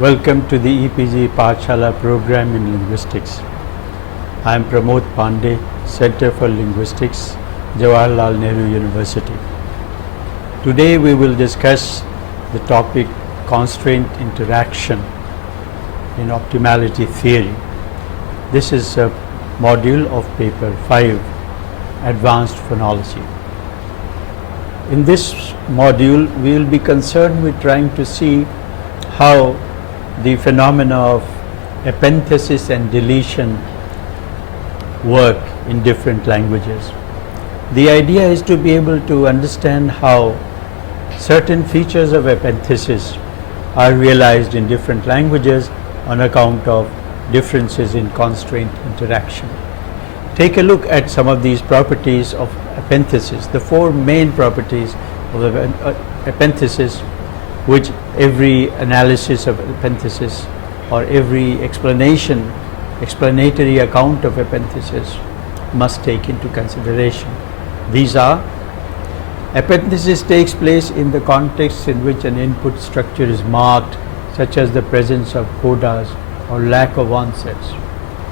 Welcome to the EPG Pathshala program in linguistics. I am Pramod Pandey, Center for Linguistics, Jawaharlal Nehru University. Today we will discuss the topic constraint interaction in optimality theory. This is a module of paper 5, Advanced Phonology. In this module we will be concerned with trying to see how the phenomena of epenthesis and deletion work in different languages. The idea is to be able to understand how certain features of epenthesis are realized in different languages on account of differences in constraint interaction. Take a look at some of these properties of epenthesis, the four main properties of epenthesis, which every analysis of epenthesis or every explanatory account of epenthesis must take into consideration. These are: epenthesis takes place in the context in which an input structure is marked, such as the presence of codas or lack of onsets.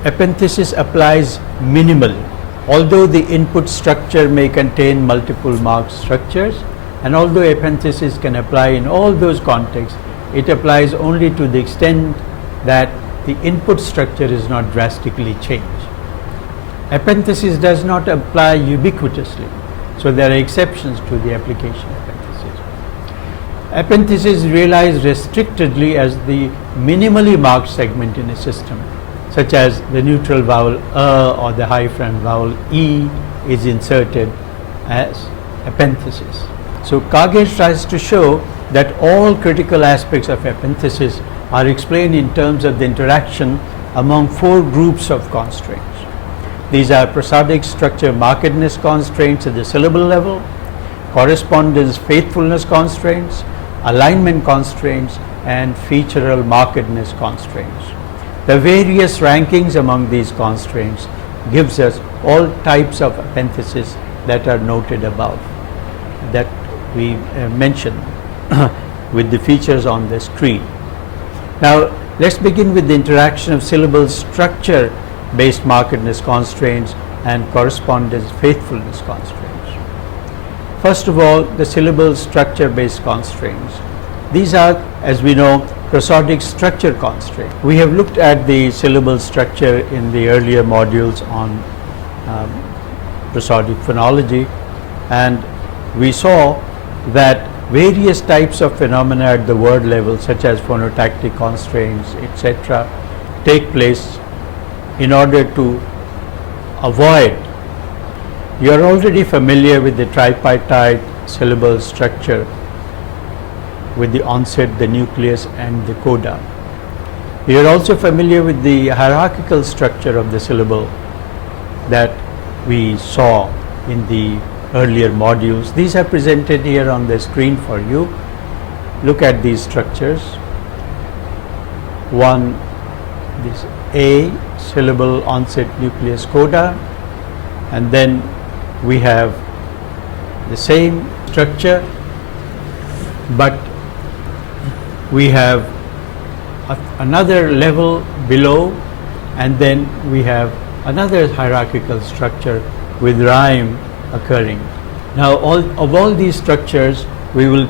Epenthesis applies minimally, although the input structure may contain multiple marked structures, and although epenthesis can apply in all those contexts, it applies only to the extent that the input structure is not drastically changed. Epenthesis does not apply ubiquitously, so there are exceptions to the application of epenthesis. Epenthesis is realized restrictedly as the minimally marked segment in a system, such as the neutral vowel or the high front vowel e is inserted as epenthesis. So Kage tries to show that all critical aspects of epenthesis are explained in terms of the interaction among four groups of constraints. These are prosodic structure markedness constraints at the syllable level, correspondence faithfulness constraints, alignment constraints, and featural markedness constraints. The various rankings among these constraints gives us all types of epenthesis that are noted above, that we mentioned with the features on the screen. Now let's begin with the interaction of syllable structure based markedness constraints and correspondence faithfulness constraints. First of all, the syllable structure based constraints. These are, as we know, prosodic structure constraints. We have looked at the syllable structure in the earlier modules on prosodic phonology, and we saw that various types of phenomena at the word level, such as phonotactic constraints, etc., take place in order to avoid. You are already familiar with the tripartite syllable structure with the onset, the nucleus, and the coda. You are also familiar with the hierarchical structure of the syllable that we saw in the earlier modules. These are presented here on the screen for you. Look at these structures. One, this A, syllable, onset, nucleus, coda, and then we have the same structure, but we have another level below, and then we have another hierarchical structure with rhyme occurring. Now of all these structures, we will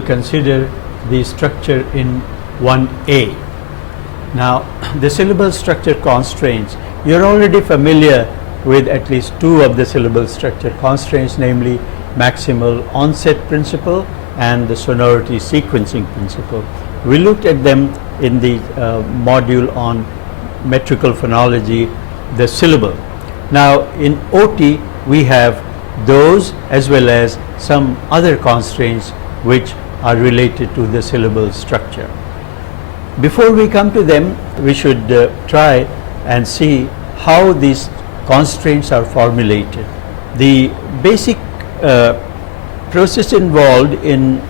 consider the structure in 1A. Now the syllable structure constraints, you're already familiar with at least two of the syllable structure constraints, namely maximal onset principle and the sonority sequencing principle. We looked at them in the module on metrical phonology, the syllable. Now in OT we have those as well as some other constraints which are related to the syllable structure. Before we come to them, we should try and see how these constraints are formulated. The basic process involved in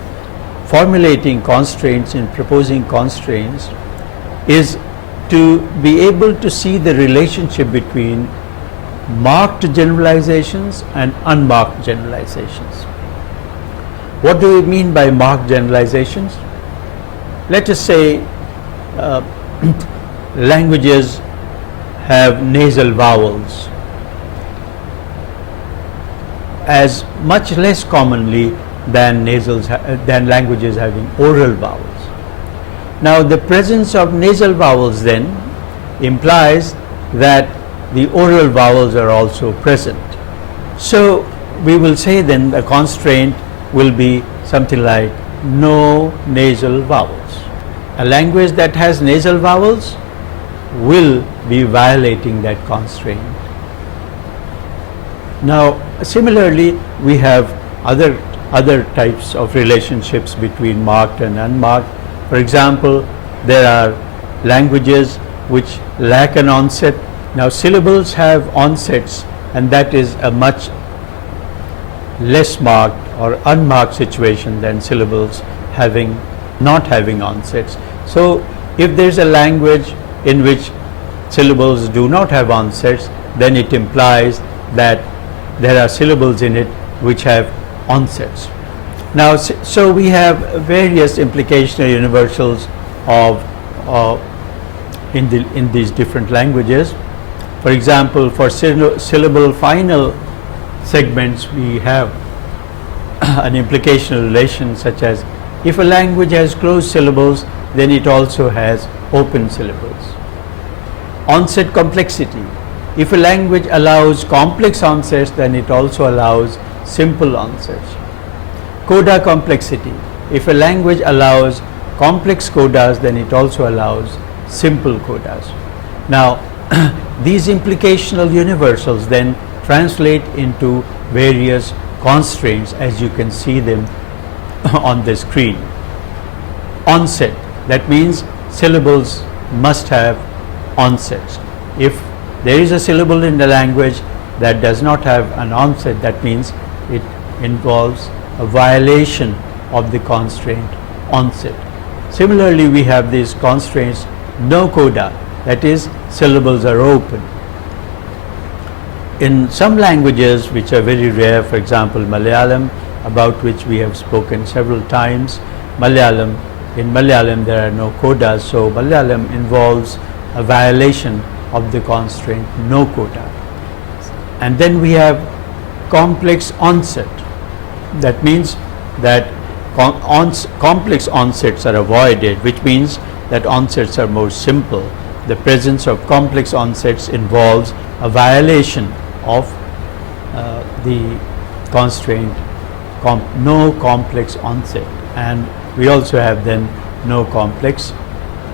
formulating constraints, in proposing constraints, is to be able to see the relationship between marked generalizations and unmarked generalizations. What do we mean by marked generalizations? let us say languages have nasal vowels as much less commonly than languages having oral vowels. Now the presence of nasal vowels then implies that the oral vowels are also present. So we will say then the constraint will be something like no nasal vowels. A language that has nasal vowels will be violating that constraint. Now similarly we have other types of relationships between marked and unmarked. For example, there are languages which lack an onset. Now syllables have onsets, and that is a much less marked or unmarked situation than syllables not having onsets. So if there is a language in which syllables do not have onsets, then it implies that there are syllables in it which have onsets. Now so we have various implicational universals in these different languages. For example, for syllable final segments we have an implicational relation such as if a language has closed syllables, then it also has open syllables. Onset complexity: if a language allows complex onsets, then it also allows simple onsets. Coda complexity: if a language allows complex codas, then it also allows simple codas. Now these implicational universals then translate into various constraints as you can see them on the screen. Onset, that means syllables must have onsets. If there is a syllable in the language that does not have an onset, that means it involves a violation of the constraint onset. Similarly, we have these constraints no coda, that is syllables are open. In some languages which are very rare, for example Malayalam, about which we have spoken several times, in Malayalam there are no codas, so Malayalam involves a violation of the constraint no coda. And then we have complex onset. That means that complex onsets are avoided, which means that onsets are more simple. The presence of complex onsets involves a violation of the constraint no complex onset, and we also have then no complex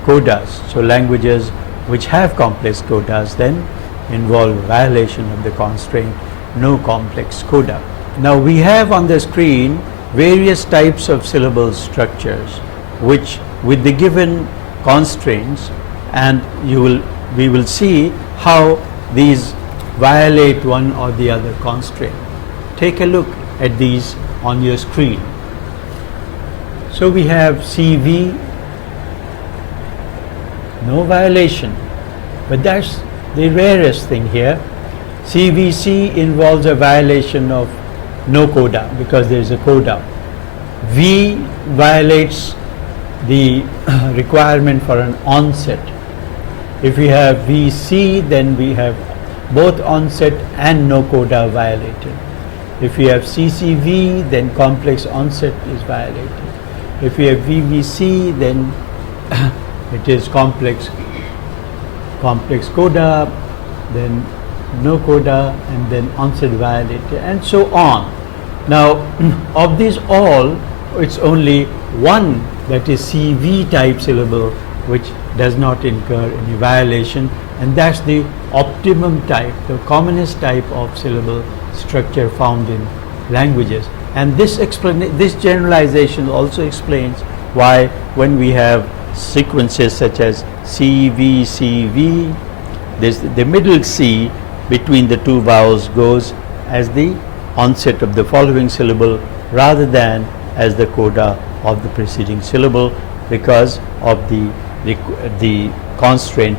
codas. So languages which have complex codas then involve violation of the constraint no complex coda. Now we have on the screen various types of syllable structures which with the given constraints, and we will see how these violate one or the other constraint. Take a look at these on your screen. So we have CV, no violation, but that's the rarest thing here. CVC involves a violation of no coda because there is a coda. V violates the requirement for an onset. If we have VC, then we have both onset and no coda violated. If we have CCV, then complex onset is violated. If we have VVC, then it is complex coda, then no coda, and then onset violated, and so on. Now of these all, it's only one, that is CV type syllable, which does not incur any violation, and that's the optimum type, the commonest type of syllable structure found in languages. And this generalization also explains why when we have sequences such as CV, CV, the middle C between the two vowels goes as the onset of the following syllable rather than as the coda of the preceding syllable, because of the constraint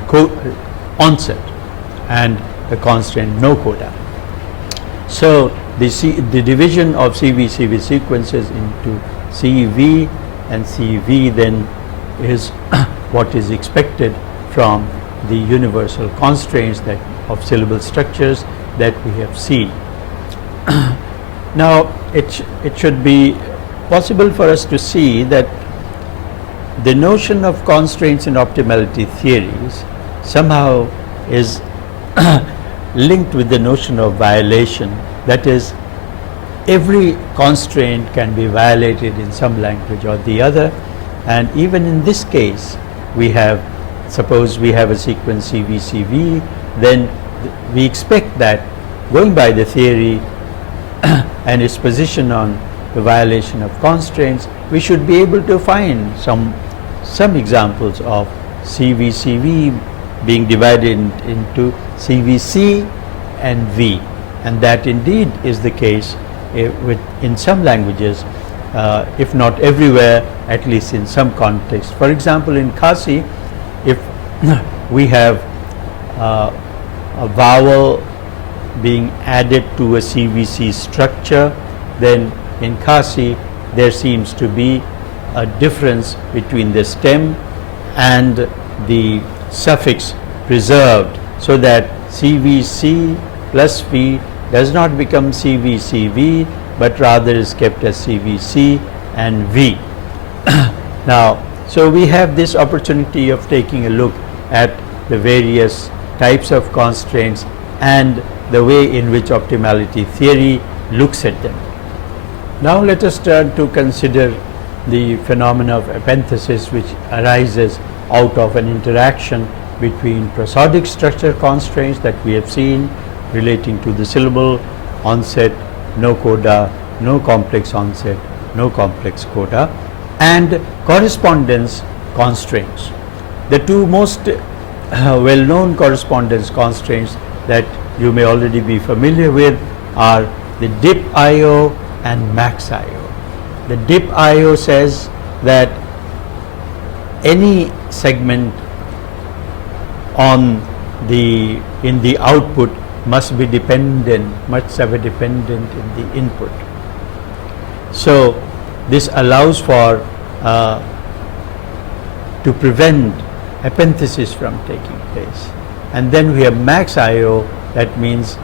onset and the constraint no coda. So the division of CV sequences into CV and CV then is what is expected from the universal constraints that of syllable structures that we have seen. Now it should be possible for us to see that the notion of constraints in optimality theories somehow is linked with the notion of violation. That is, every constraint can be violated in some language or the other, and even in this case we have, suppose we have a sequence CVCV, then we expect that, going by the theory and its position on the violation of constraints, we should be able to find some examples of CVCV being divided into CVC and V, and that indeed is the case in some languages, if not everywhere, at least in some contexts. For example, in Khasi, if we have a vowel being added to a CVC structure, then in Khasi there seems to be a difference between the stem and the suffix preserved, so that CVC plus V does not become CVCV, but rather is kept as CVC and V. Now, so we have this opportunity of taking a look at the various types of constraints and the way in which optimality theory looks at them. Now let us turn to consider the phenomena of epanthesis, which arises out of an interaction between prosodic structure constraints that we have seen relating to the syllable, onset, no coda, no complex onset, no complex coda, and correspondence constraints. The two most well-known correspondence constraints that you may already be familiar with are the dip IO and max IO. The dip IO says that any segment in the output must have a dependent in the input. So this allows for to prevent epanthesis from taking place. And then we have max IO, that means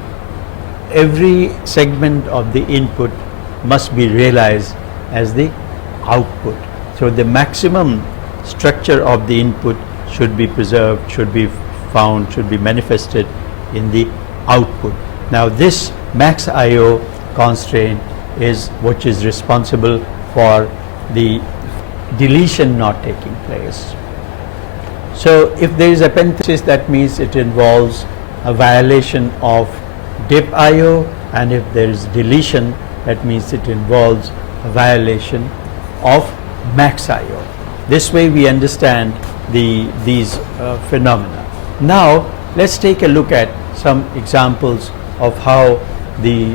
every segment of the input must be realized as the output. So the maximum structure of the input should be preserved, should be found, should be manifested in the output. Now this max IO constraint is what is responsible for the deletion not taking place. So if there is epanthesis, that means it involves a violation of dip IO, and if there is deletion, that means it involves a violation of max IO. This way we understand these phenomena. Now let's take a look at some examples of how the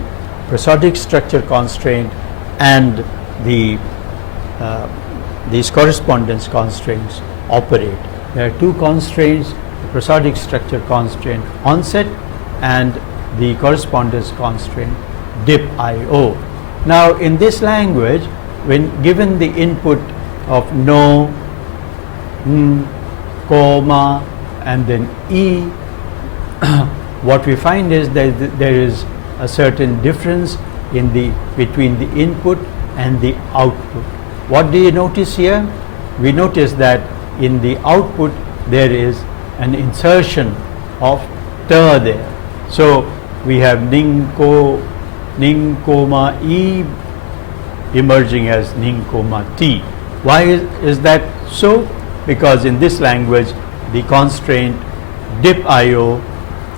prosodic structure constraint and these correspondence constraints operate. There are two constraints, the prosodic structure constraint onset and the correspondence constraint dip IO. Now in this language, when given the input of no, comma, and then E, what we find is that there is a certain difference between the input and the output. What do you notice here? We notice that in the output there is an insertion of ter there. So we have ning, comma, E emerging as ning, comma, T. Why is that so? Because in this language the constraint dip IO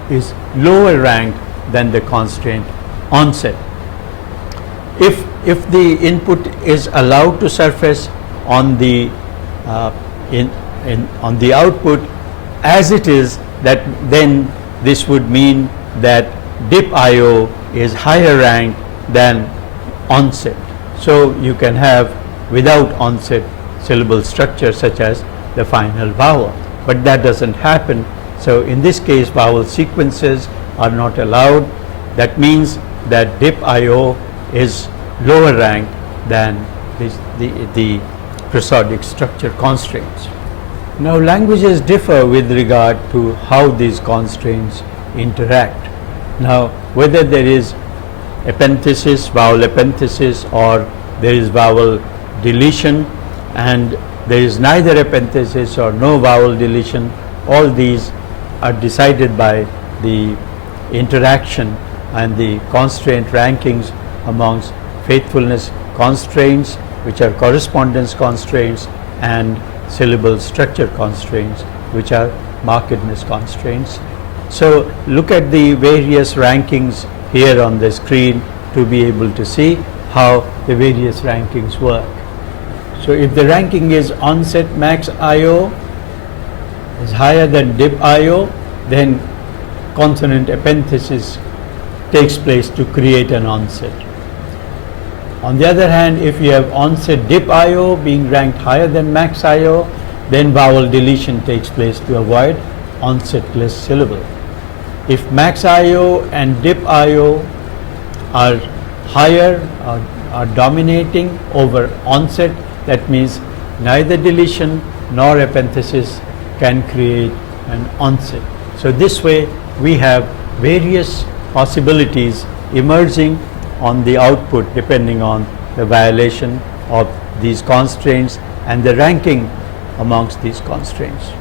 is lower ranked than the constraint onset. If the input is allowed to surface on the on the output as it is, that then this would mean that dip IO is higher ranked than onset. So you can have without onset syllable structure such as the final vowel, but that doesn't happen. So in this case vowel sequences are not allowed. That means that dip IO is lower ranked than the prosodic structure constraints. Now languages differ with regard to how these constraints interact. Now whether there is epenthesis, vowel epenthesis, or there is vowel deletion, and there is neither epenthesis or no vowel deletion, all these are decided by the interaction and the constraint rankings amongst faithfulness constraints, which are correspondence constraints, and syllable structure constraints, which are markedness constraints. So look at the various rankings here on the screen to be able to see how the various rankings work. So if the ranking is onset max IO is higher than dip IO, then consonant epenthesis takes place to create an onset. On the other hand, if you have onset dip IO being ranked higher than max IO, then vowel deletion takes place to avoid onsetless syllable. If max IO and dip IO are higher, are dominating over onset, that means neither deletion nor epenthesis can create an onset. So this way we have various possibilities emerging on the output depending on the violation of these constraints and the ranking amongst these constraints.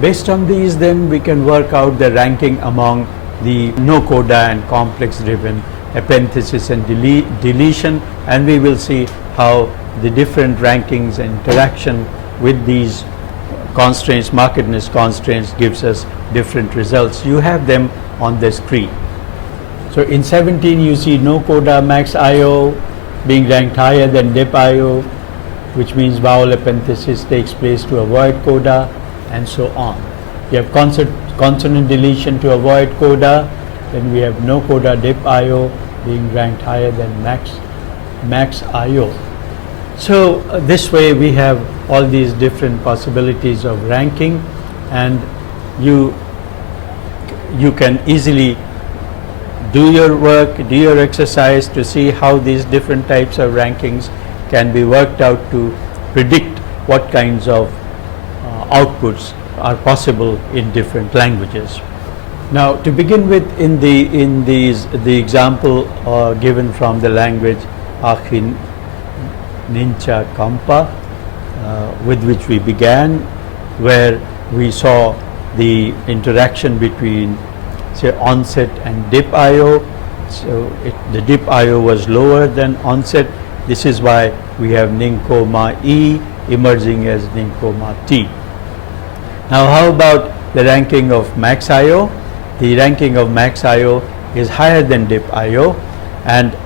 Based on these, then we can work out the ranking among the no coda and complex driven epenthesis and deletion, and we will see how the different rankings and interaction with these constraints, markedness constraints, gives us different results. You have them on the screen. So in 17 you see no coda max IO being ranked higher than dip IO, which means vowel epenthesis takes place to avoid coda, and so on. You have consonant deletion to avoid coda, then we have no coda dip IO being ranked higher than max IO. So this way we have all these different possibilities of ranking, and you can easily do your work, do your exercise to see how these different types of rankings can be worked out to predict what kinds of outputs are possible in different languages. Now to begin with, in the example given from the language Akhin Nincha Kampa, with which we began, where we saw the interaction between say onset and dip IO. So the dip IO was lower than onset. This is why we have Ninko Ma E emerging as Ninko Ma T. Now how about the ranking of max IO? The ranking of max IO is higher than dip IO, and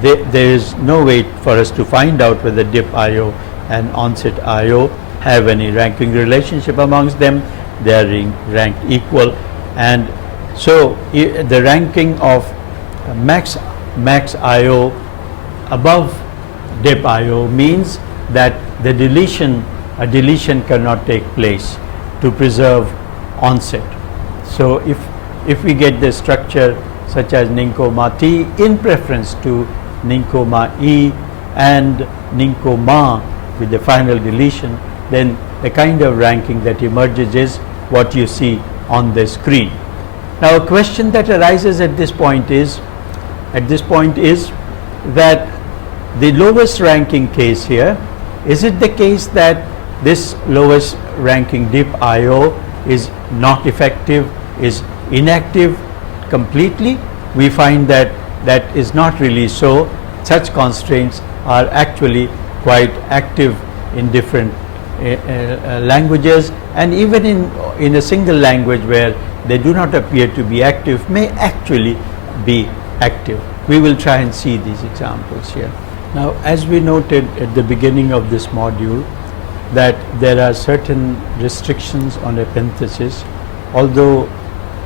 there is no way for us to find out whether dip IO and onset IO have any ranking relationship amongst them. They are ranked equal, and so the ranking of max IO above dip IO means that a deletion cannot take place to preserve onset. So if we get the structure such as Ninko Ma T in preference to Ninko Ma E and Ninko Ma with the final deletion, then the kind of ranking that emerges is what you see on the screen. Now a question that arises at this point is that the lowest ranking case here, is it the case that this lowest ranking dip IO is not effective, is inactive completely? We find that that is not really so. Such constraints are actually quite active in different languages, and even in a single language where they do not appear to be active may actually be active. We will try and see these examples here. Now, as we noted at the beginning of this module, that there are certain restrictions on epenthesis, although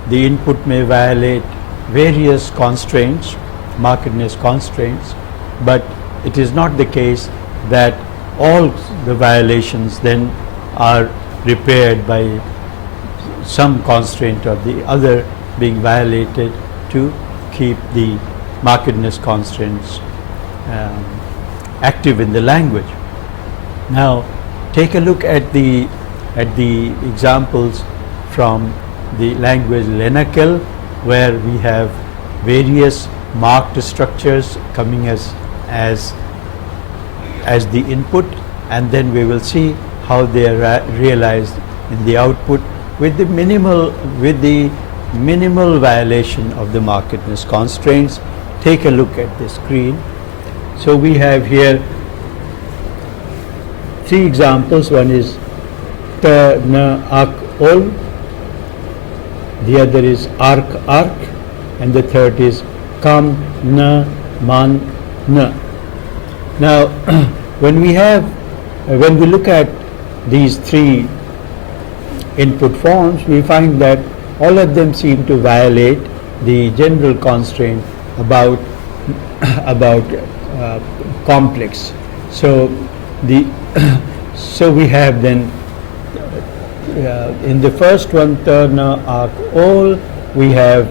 the input may violate various constraints, markedness constraints, but it is not the case that all the violations then are repaired by some constraint or the other being violated to keep the markedness constraints active in the language. Now, take a look at the examples from the language Linakel, where we have various marked structures coming as the input, and then we will see how they are realized in the output with the minimal violation of the markedness constraints. Take a look at the screen. So we have here 3 examples. One is t, n, ak, ol. The other is arc, and the third is kam, n, man, n. Now, when we look at these 3 input forms, we find that all of them seem to violate the general constraint about complex. So so we have then in the first one, t, na, ak, ol, we have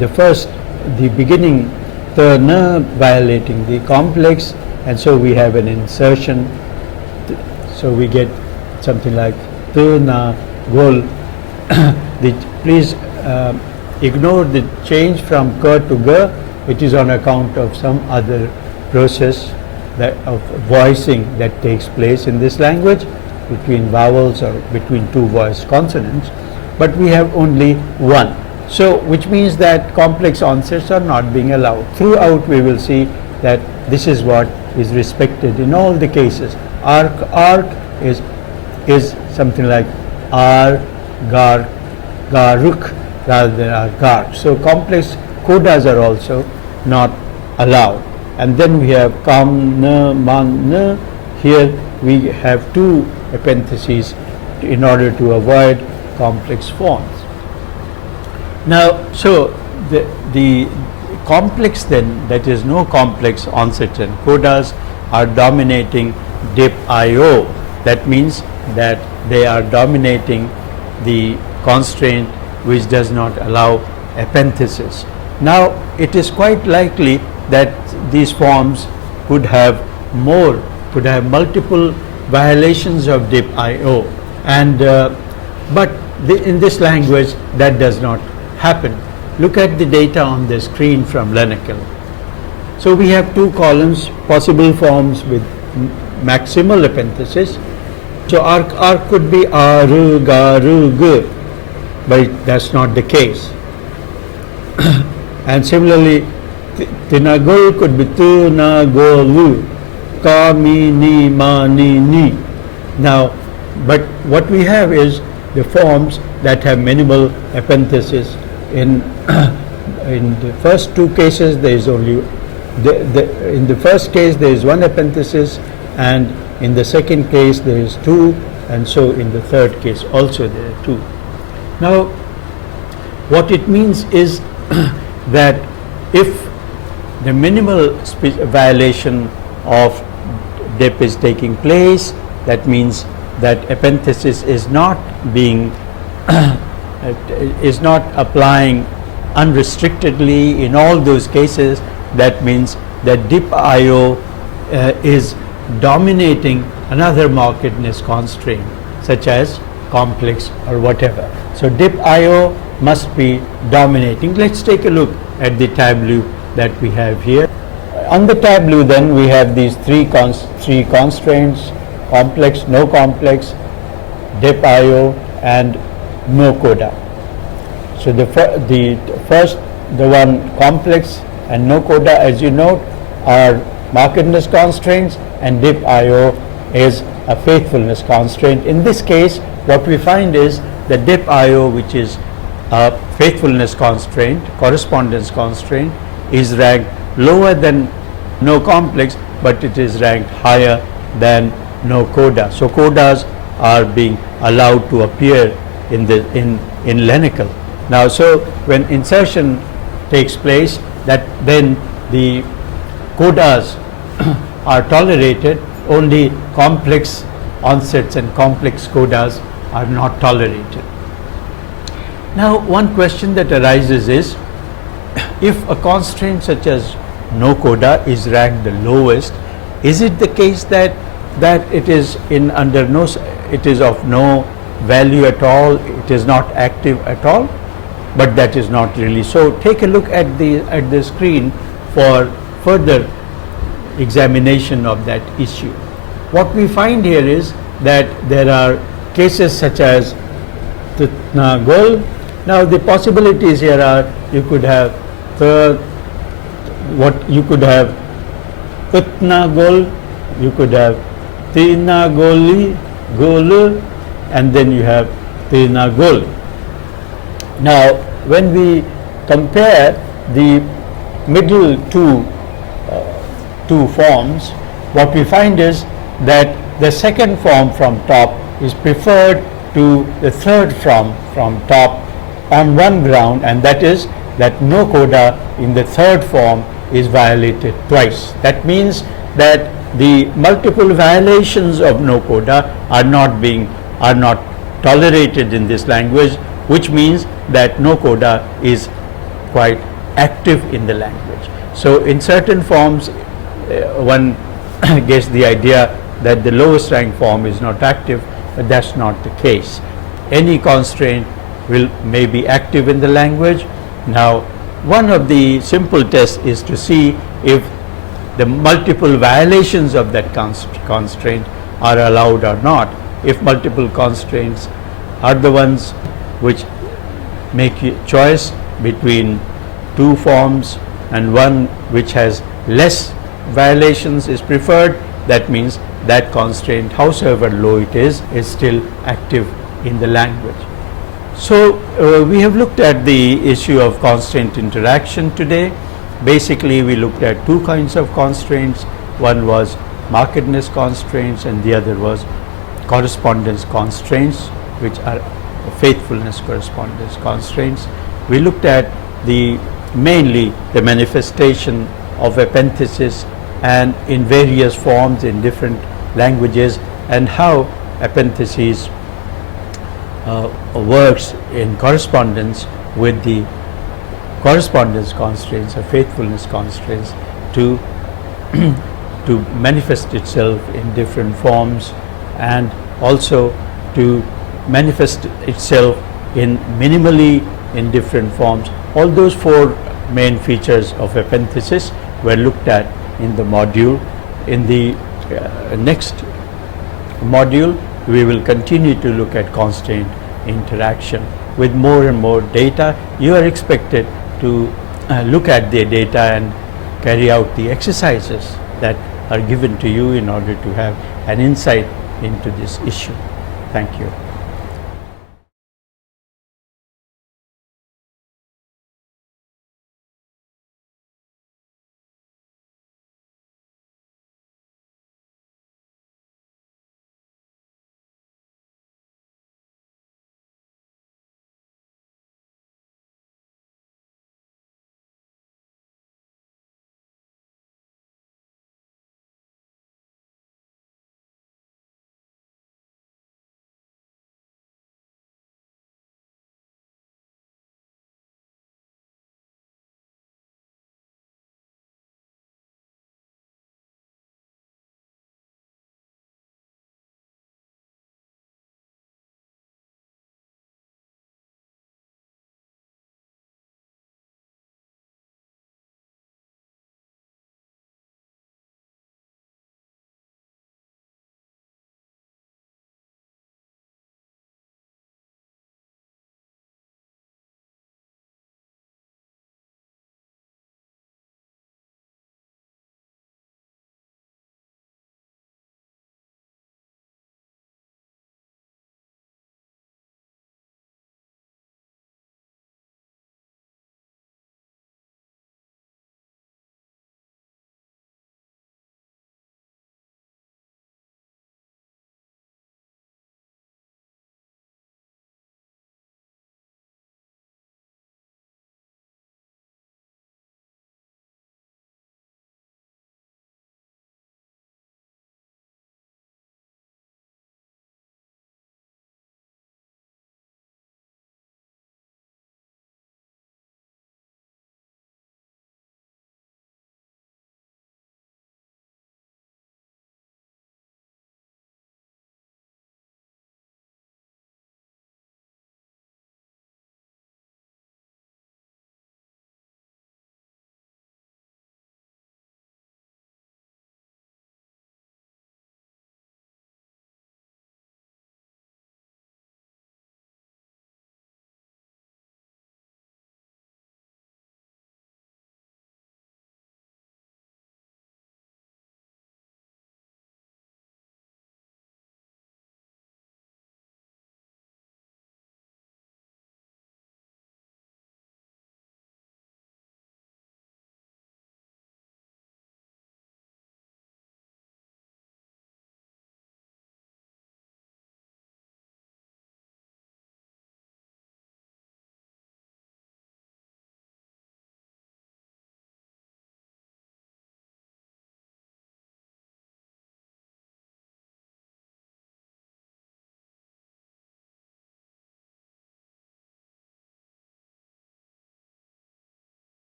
the beginning t, na violating the complex, and so we have an insertion. So we get something like t, na, gol. Please ignore the change from k to g. It is on account of some other process of voicing that takes place in this language between vowels or between 2 voiced consonants, but we have only one. So which means that complex onsets are not being allowed. Throughout we will see that this is what is respected in all the cases. Arc is something like ar, gar, garuk rather than gar. So complex codas are also not allowed. And then we have kam, n, man, n. Here we have 2 epentheses in order to avoid complex forms. Now, so the complex then, that is no complex onsets and codas, are dominating dip IO. That means that they are dominating the constraint which does not allow epenthesis. Now, it is quite likely that these forms could have multiple violations of dip IO, and but in this language that does not happen. Look at the data on the screen from Linakel. So we have 2 columns, possible forms with maximal epenthesis. So arc could be aru, garu, g, but that's not the case. And similarly, tinagol could be tu, na, go, lu, ka, mi, ni, ma, ni. Now, but what we have is the forms that have minimal epenthesis. In the first 2 cases, there is only in the first case there is 1 epenthesis, and in the second case there is 2, and so in the third case also there are 2. Now, what it means is that if the minimal violation of dip is taking place, that means that epenthesis is not being is not applying unrestrictedly in all those cases. That means that dip IO is dominating another markedness constraint, such as complex or whatever. So dip IO must be dominating. Let's take a look at the tableau that we have here. On the tableau then we have these three constraints: complex, no complex, dip IO, and no coda. So the one complex and no coda, as you note, are markedness constraints, and dip IO is a faithfulness constraint. In this case, what we find is that dip IO, which is a faithfulness constraint, correspondence constraint, is ranked lower than no complex, but it is ranked higher than no coda. So codas are being allowed to appear in Linakel. Now, so when insertion takes place, that then the codas are tolerated, only complex onsets and complex codas are not tolerated. Now, one question that arises is, if a constraint such as no coda is ranked the lowest, is it the case that that it is it is of no value at all, it is not active at all, but that is not really so. Take a look at the screen for further examination of that issue. What we find here is that there are cases such as Tutna-Gol. Now the possibilities here are, you could have Tutna-Gol, you could have Tina-Goli, Gol, and then you have Tina-Gol. Now when we compare the middle two forms, what we find is that the second form from top is preferred to the third from top on one ground, and that is that no coda in the third form is violated twice. That means that the multiple violations of no coda are not tolerated in this language, which means that no coda is quite active in the language. So in certain forms one gets the idea that the lowest rank form is not active, but that's not the case. Any constraint may be active in the language. Now one of the simple tests is to see if the multiple violations of that constraint are allowed or not. If multiple constraints are the ones which make a choice between two forms and one which has less violations is preferred, that means that constraint, howsoever low it is still active in the language. So we have looked at the issue of constraint interaction today. Basically we looked at two kinds of constraints. One was markedness constraints and the other was correspondence constraints, which are faithfulness correspondence constraints. We looked at mainly the manifestation of epanthesis and in various forms in different languages, and how epanthesis works in correspondence with the correspondence constraints or faithfulness constraints to manifest itself in different forms, and also to manifest itself minimally in different forms. All those four main features of epanthesis were looked at in the module. In the next module we will continue to look at constraint interaction with more and more data. You are expected to look at the data and carry out the exercises that are given to you in order to have an insight into this issue. Thank you.